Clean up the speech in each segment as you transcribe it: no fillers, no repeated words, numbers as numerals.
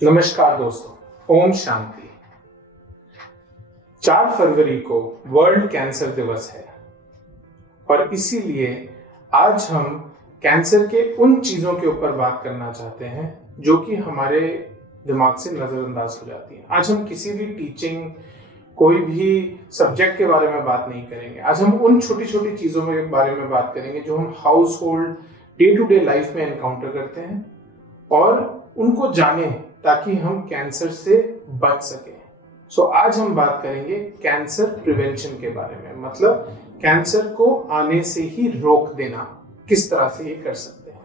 नमस्कार दोस्तों, ओम शांति। 4 फरवरी को वर्ल्ड कैंसर दिवस है और इसीलिए आज हम कैंसर के उन चीजों के ऊपर बात करना चाहते हैं जो कि हमारे दिमाग से नजरअंदाज हो जाती हैं। आज हम किसी भी टीचिंग, कोई भी सब्जेक्ट के बारे में बात नहीं करेंगे। आज हम उन छोटी छोटी चीजों के बारे में बात करेंगे जो हम household day to day life में एनकाउंटर करते हैं और उनको जानें ताकि हम कैंसर से बच सकें। आज हम बात करेंगे कैंसर प्रिवेंशन के बारे में, मतलब कैंसर को आने से ही रोक देना, किस तरह से ये कर सकते हैं।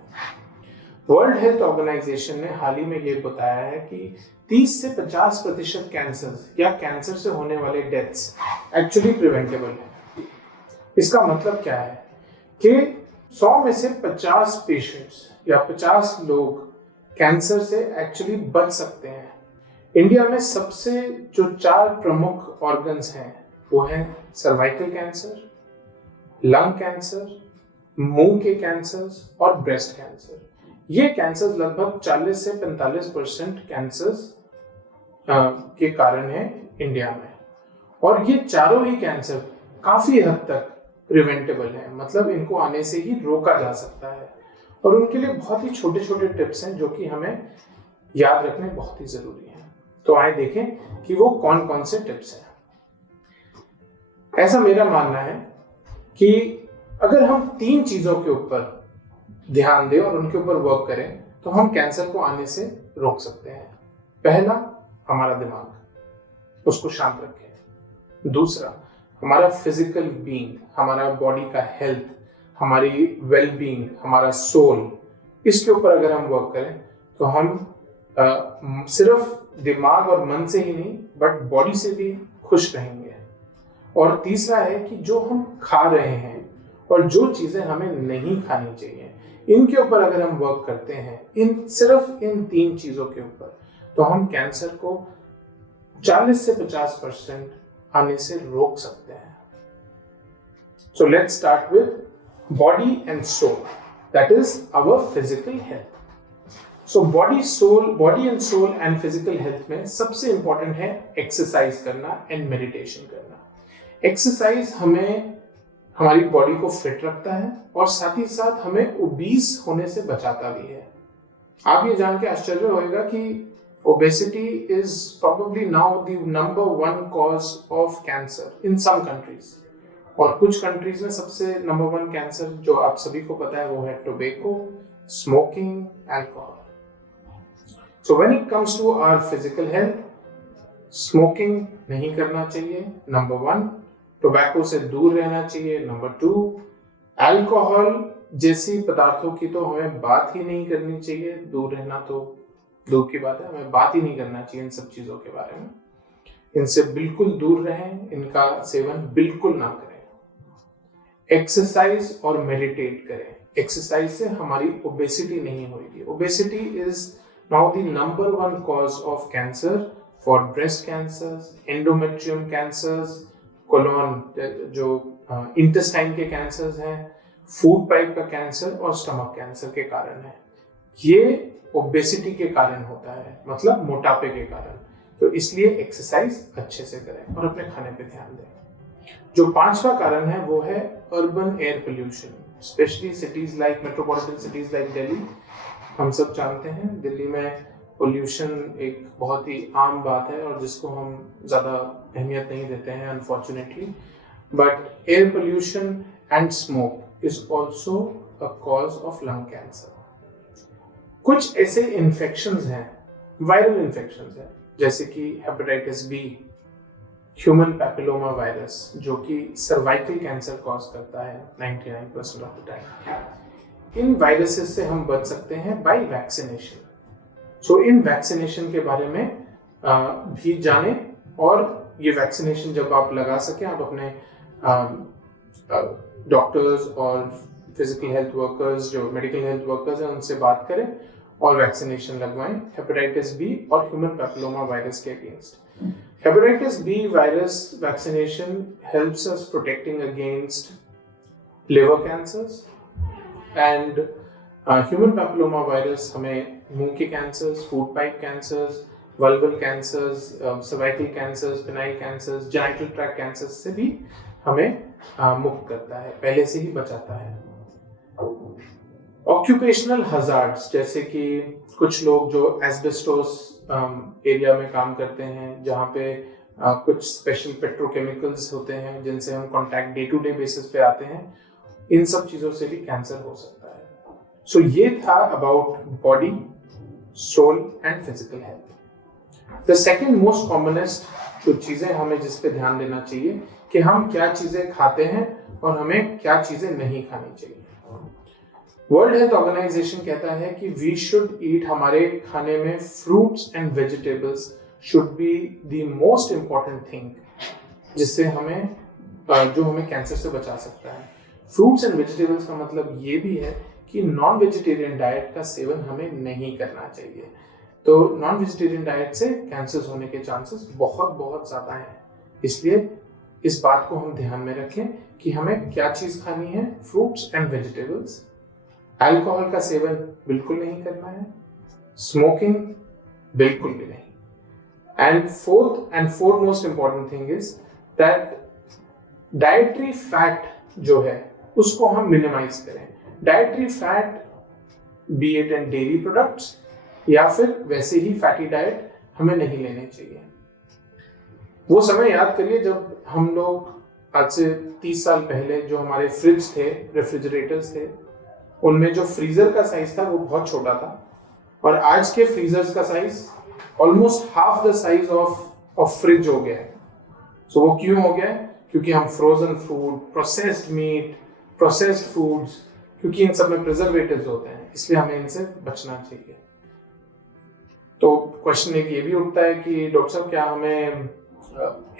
वर्ल्ड हेल्थ ऑर्गेनाइजेशन ने हाल ही में ये बताया है कि 30 से 50% कैंसर या कैंसर से होने वाले डेथ्स एक्चुअली प्रिवेंटेबल है। इसका मतलब क्या है कि 100 में से 50 पेशेंट्स या 50 लोग कैंसर से एक्चुअली बच सकते हैं। इंडिया में सबसे जो 4 प्रमुख ऑर्गन्स हैं वो हैं सर्वाइकल कैंसर, लंग कैंसर, मुंह के कैंसर्स और ब्रेस्ट कैंसर। ये कैंसर लगभग 40 से 45% कैंसर्स के कारण है इंडिया में, और ये चारों ही कैंसर काफी हद तक प्रिवेंटेबल है, मतलब इनको आने से ही रोका जा सकता है। और उनके लिए बहुत ही छोटे छोटे टिप्स हैं जो कि हमें याद रखने बहुत ही जरूरी है। तो आइए देखें कि वो कौन कौन से टिप्स हैं। ऐसा मेरा मानना है कि अगर हम 3 चीजों के ऊपर ध्यान दें और उनके ऊपर वर्क करें तो हम कैंसर को आने से रोक सकते हैं। पहला, हमारा दिमाग, उसको शांत रखें। दूसरा, हमारा फिजिकल बीइंग, हमारा बॉडी का हेल्थ, हमारी वेल बीइंग, हमारा सोल, इसके ऊपर अगर हम वर्क करें तो हम सिर्फ दिमाग और मन से ही नहीं बट बॉडी से भी खुश रहेंगे। और तीसरा है कि जो हम खा रहे हैं और जो चीजें हमें नहीं खानी चाहिए, इनके ऊपर अगर हम वर्क करते हैं, सिर्फ इन 3 चीजों के ऊपर, तो हम कैंसर को 40 से 50% आने से रोक सकते हैं। So let's start with body and soul, that is our physical health. So body and soul and physical health में सबसे important है एक्सरसाइज करना एंड मेडिटेशन करना। एक्सरसाइज हमें हमारी बॉडी को फिट रखता है और साथ ही साथ हमें ओबीस होने से बचाता भी है। आप ये जान के आश्चर्य होगा कि obesity is probably now the number 1 cause of cancer in some countries, और कुछ कंट्रीज में सबसे नंबर 1 कैंसर जो आप सभी को पता है वो है tobacco, smoking, alcohol. So when it comes to our physical health, smoking नहीं करना चाहिए, नंबर 1। टोबैको से दूर रहना चाहिए, नंबर 2। अल्कोहल जैसी पदार्थों की तो हमें बात ही नहीं करनी चाहिए, दूर रहना तो दूर की बात है, हमें बात ही नहीं करना चाहिए इन सब चीजों के बारे में। इनसे बिल्कुल दूर रहें, इनका सेवन बिल्कुल ना करें। एक्सरसाइज और मेडिटेट करें। एक्सरसाइज से हमारी ओबेसिटी नहीं होगी। Obesity is now the number 1 cause of cancer for breast cancers, endometrium cancers, colon जो इंटेस्टाइन के कैंसर्स हैं, फूड पाइप का कैंसर और स्टमक कैंसर के कारण है। ये ओबेसिटी के कारण होता है, मतलब मोटापे के कारण। तो इसलिए एक्सरसाइज अच्छे से करें और अपने खाने पे ध्यान दें। जो 5वां कारण है वो है urban air pollution, specially cities like metropolitan cities like Delhi. हम सब जानते हैं दिल्ली में पोल्यूशन एक बहुत ही आम बात है और जिसको हम ज़्यादा अहमियत नहीं देते हैं unfortunately. But air pollution and smoke is also a cause of lung cancer. कुछ ऐसे इन्फेक्शंस हैं, वायरल इन्फेक्शंस हैं, जैसे कि hepatitis B, human papilloma virus, जो कि सर्वाइकल कैंसर कॉज करता है 99% ऑफ द टाइम। इन वायरसेस से हम बच सकते हैं बाय वैक्सीनेशन। सो इन वैक्सीनेशन के बारे में भी जानें, और ये वैक्सीनेशन जब आप लगा सकें, आप अपने डॉक्टर्स और फिजिकल हेल्थ वर्कर्स, जो मेडिकल हेल्थ वर्कर्स हैं, उनसे बात करें और वैक्सीनेशन लगवाएं हेपेटाइटिस बी और ह्यूमन पैपिलोमा वायरस के against. Hepatitis B virus vaccination helps us protecting against liver cancers, and human papilloma virus हमें मुंह के cancers, food pipe cancers, vulval cancers, cervical cancers, penile cancers, genital tract cancers से भी हमें मुक्त करता है, पहले से ही बचाता है। ऑक्यूपेशनल हजार्ड्स, जैसे कि कुछ लोग जो एस्बेस्टोस एरिया में काम करते हैं, जहाँ पे कुछ स्पेशल पेट्रोकेमिकल्स होते हैं जिनसे हम contact day to day basis पे आते हैं, इन सब चीजों से भी कैंसर हो सकता है। सो ये था about body, soul and physical health. The second most commonest जो चीजें हमें जिस पे ध्यान देना चाहिए कि हम क्या चीजें खाते हैं और हमें क्या चीजें नहीं खानी चाहिए। वर्ल्ड हेल्थ ऑर्गेनाइजेशन कहता है कि वी शुड ईट, हमारे खाने में fruits and vegetables should be the most important thing, जिससे हमें जो हमें कैंसर से बचा सकता है। फ्रूट्स एंड वेजिटेबल्स का मतलब ये भी है कि नॉन वेजिटेरियन डाइट का सेवन हमें नहीं करना चाहिए। तो नॉन वेजिटेरियन डाइट से कैंसर होने के चांसेस बहुत बहुत ज़्यादा हैं। इसलिए इस बात को हम ध्यान में रखें कि हमें क्या चीज़ खानी है, फ्रूट्स एंड वेजिटेबल्स। अल्कोहल का सेवन बिल्कुल नहीं करना है, स्मोकिंग बिल्कुल भी नहीं। And fourth most important thing is that dietary fat जो है उसको हम मिनिमाइज करें। Dietary fat, B it in dairy products या फिर वैसे ही फैटी डाइट, हमें नहीं लेने चाहिए। वो समय याद करिए जब हम लोग आज से 30 साल पहले जो हमारे फ्रिज थे, रेफ्रिजरेटर्स थे, उनमें जो फ्रीजर का साइज था वो बहुत छोटा था, और आज के फ्रीजर्स का size almost half the size of fridge हो गया है। सो वो क्यों हो गया है? क्योंकि हम frozen food, processed meat, processed foods, क्योंकि इन सब में प्रिजर्वेटिव्स होते हैं, इसलिए हमें इनसे बचना चाहिए। तो क्वेश्चन एक ये भी उठता है कि डॉक्टर साहब क्या हमें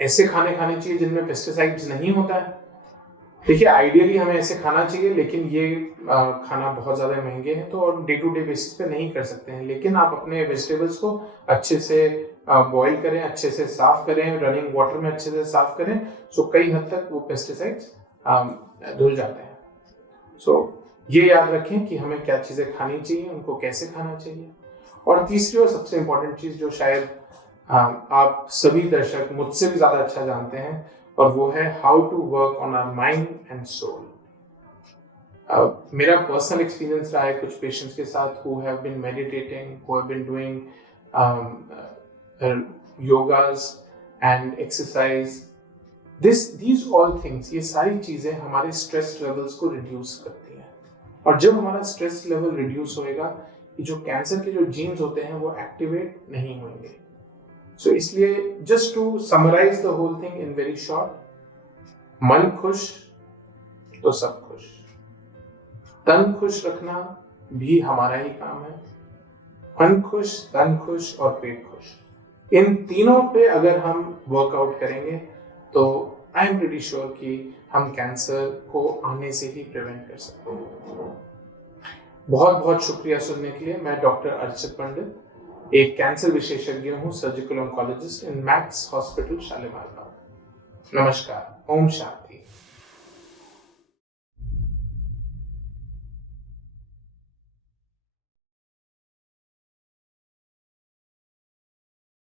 ऐसे खाने खाने चाहिए जिनमें पेस्टिसाइड्स नहीं होता है? देखिए, आइडियली हमें ऐसे खाना चाहिए, लेकिन ये खाना बहुत ज़्यादा महंगे हैं, तो और डे टू डे बेसिस पे नहीं कर सकते हैं। लेकिन आप अपने वेजिटेबल्स को अच्छे से बॉईल करें, अच्छे से साफ करें, रनिंग वाटर में अच्छे से साफ करें, सो कई हद तक वो पेस्टिसाइड्स धुल जाते हैं। सो ये याद रखें कि हमें क्या चीज़ें खानी चाहिए, उनको कैसे खाना चाहिए। और तीसरी और सबसे इम्पोर्टेंट चीज़ जो शायद आप सभी दर्शक मुझसे भी ज़्यादा अच्छा जानते हैं, और वो है how to work on our mind and soul. मेरा पर्सनल एक्सपीरियंस रहा है कुछ पेशेंट्स के साथ who have been meditating, who have been doing yogas and exercise. These all things, ये सारी चीज़ें हमारे स्ट्रेस लेवल्स को रिड्यूस करती हैं, और जब हमारा स्ट्रेस लेवल रिड्यूस होएगा, ये जो कैंसर के जो जीन्स होते हैं वो एक्टिवेट नहीं होंगे। सो इसलिए just to summarise the whole thing in very short, मन खुश तो सब खुश, तन खुश रखना भी हमारा ही काम है। मन खुश, तन खुश और पेट खुश, इन तीनों पे अगर हम वर्कआउट करेंगे तो आई एम प्रीटी श्योर कि हम कैंसर को आने से ही प्रिवेंट कर सकते हैं। बहुत बहुत शुक्रिया सुनने के लिए। मैं डॉक्टर अर्चित पंडित, एक कैंसर विशेषज्ञ हूँ, सर्जिकल ऑन्कोलॉजिस्ट इन मैक्स हॉस्पिटल शालीमार बाग। नमस्कार। ओम शांति।